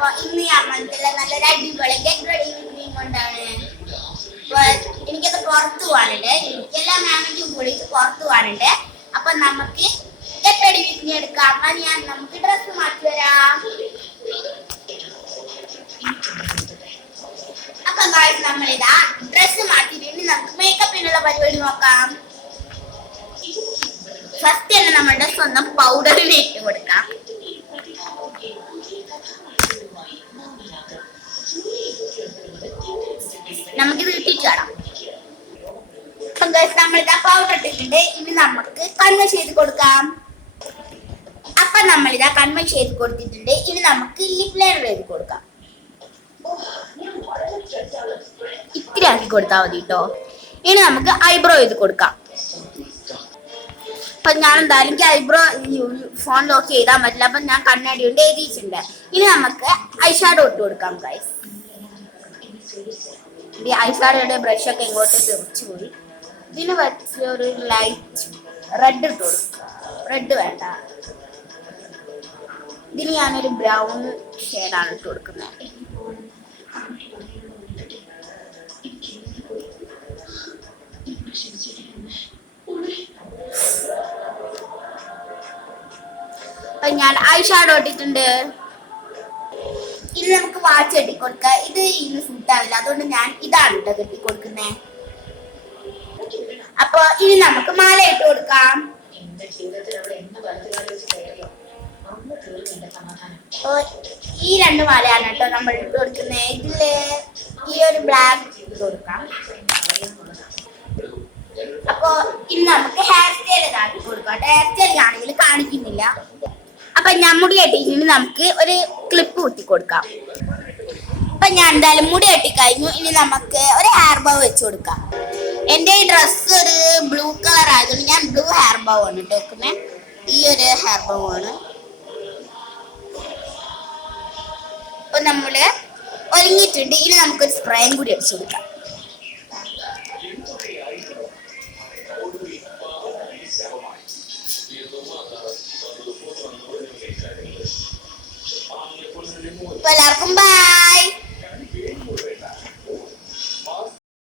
അപ്പൊ ഇന്ന് ഞാൻ വന്നിട്ടുള്ള നല്ലൊരു അടിപൊളി ഗെറ്റ് റെഡി വിത്ത് മീ കൊണ്ടാണ്. എനിക്കത് പുറത്തു പോകാനുണ്ട്, എല്ലാ മാമയ്ക്കും വിളിച്ച് പുറത്തു പോകാനുണ്ട്. അപ്പൊ നമുക്ക് ഗെറ്റ് റെഡി വിത്ത് മീ എടുക്കാം. നമുക്ക് ഡ്രസ്സ് മാറ്റി വരാം. അപ്പൊ നമ്മളിതാ ഡ്രസ്സ് മാറ്റിയിട്ട് നമുക്ക് മേക്കപ്പിനുള്ള പരിപാടി നോക്കാം. ഫസ്റ്റ് തന്നെ നമ്മളുടെ സ്വന്തം പൗഡറിൽ ഇട്ട് കൊടുക്കാം. നമുക്കിത് ഇട്ടിട്ടാടാം. നമ്മളിതാ പൗഡർ ഇട്ടിട്ടുണ്ട്. ഇനി നമുക്ക് കൺവെൽ ചെയ്ത് കൊടുക്കാം. അപ്പൊ നമ്മളിതാ കൺവെൽ ചെയ്ത് കൊടുത്തിട്ടുണ്ട്. ഇനി നമുക്ക് ലിപ് ലൈനർ ചെയ്ത് കൊടുക്കാം. ഇത്തിരി ആക്കി കൊടുത്താൽ മതി കേട്ടോ. ഇനി നമുക്ക് ഐബ്രോ ചെയ്ത് കൊടുക്കാം. അപ്പൊ ഞാൻ എന്തായാലും എനിക്ക് ഐബ്രോ ഫോൺ ലോക്ക് ചെയ്താൽ പറ്റില്ല. അപ്പൊ ഞാൻ കണ്ണാടി കൊണ്ട് എഴുതിയിട്ടുണ്ട്. ഇനി നമുക്ക് ഐഷാഡോ ഇട്ട് കൊടുക്കാം ഗൈസ്. ഈ ഐഷാഡോയുടെ ബ്രഷൊക്കെ ഇങ്ങോട്ട് തെറിച്ചു പോയി. ഇതിന് വെച്ച് ഒരു ലൈറ്റ് റെഡ് ഇട്ട് കൊടുക്കുക. റെഡ് വേണ്ട, ഇതിന് ഞാനൊരു ബ്രൗൺ ഷെയ്ഡാണ് ഇട്ട് കൊടുക്കുന്നത്. ഞാൻ ഐഷാഡോ ഇട്ടിട്ടുണ്ട്. ഇനി നമുക്ക് വാച്ച് കെട്ടി കൊടുക്കാം. ഇത് ഇന്ന് സൂട്ട് ആവില്ല, അതുകൊണ്ട് ഞാൻ ഇതാണ് കേട്ടോ കെട്ടി കൊടുക്കുന്നത്. അപ്പൊ ഇനി നമുക്ക് മാല ഇട്ട് കൊടുക്കാം. ഈ രണ്ട് മാലയാണ് കേട്ടോ നമ്മൾ ഇട്ട് കൊടുക്കുന്നത്. ഇതില് ഈ ഒരു ബ്ലാക്ക് ഇട്ട് കൊടുക്കാം. അപ്പൊ ഇനി നമുക്ക് ഹെയർ സ്റ്റൈൽ ഇതാക്കി കൊടുക്കാം. ഹെയർ സ്റ്റൈൽ ആണെങ്കിൽ കാണിക്കുന്നില്ല. അപ്പൊ ഞാൻ മുടി കെട്ടിയിട്ട് നമുക്ക് ഒരു ക്ലിപ്പ് കുത്തി കൊടുക്കാം. അപ്പൊ ഞാൻ എന്തായാലും മുടി കെട്ടി കഴിഞ്ഞു. ഇനി നമുക്ക് ഒരു ഹെയർ ബൗ വെച്ച് കൊടുക്കാം. എന്റെ ഈ ഡ്രസ്സ് ഒരു ബ്ലൂ കളർ ആയതുകൊണ്ട് ഞാൻ ബ്ലൂ ഹെയർ ബൗ ആണ് ഇട്ട് വെക്കുന്നത്. ഈ ഒരു ഹെയർ ബൗ ആണ്. അപ്പൊ നമ്മള് ഒരുങ്ങിയിട്ടുണ്ട്. ഇനി നമുക്കൊരു സ്പ്രേയും കൂടി അടിച്ചു കൊടുക്കാം.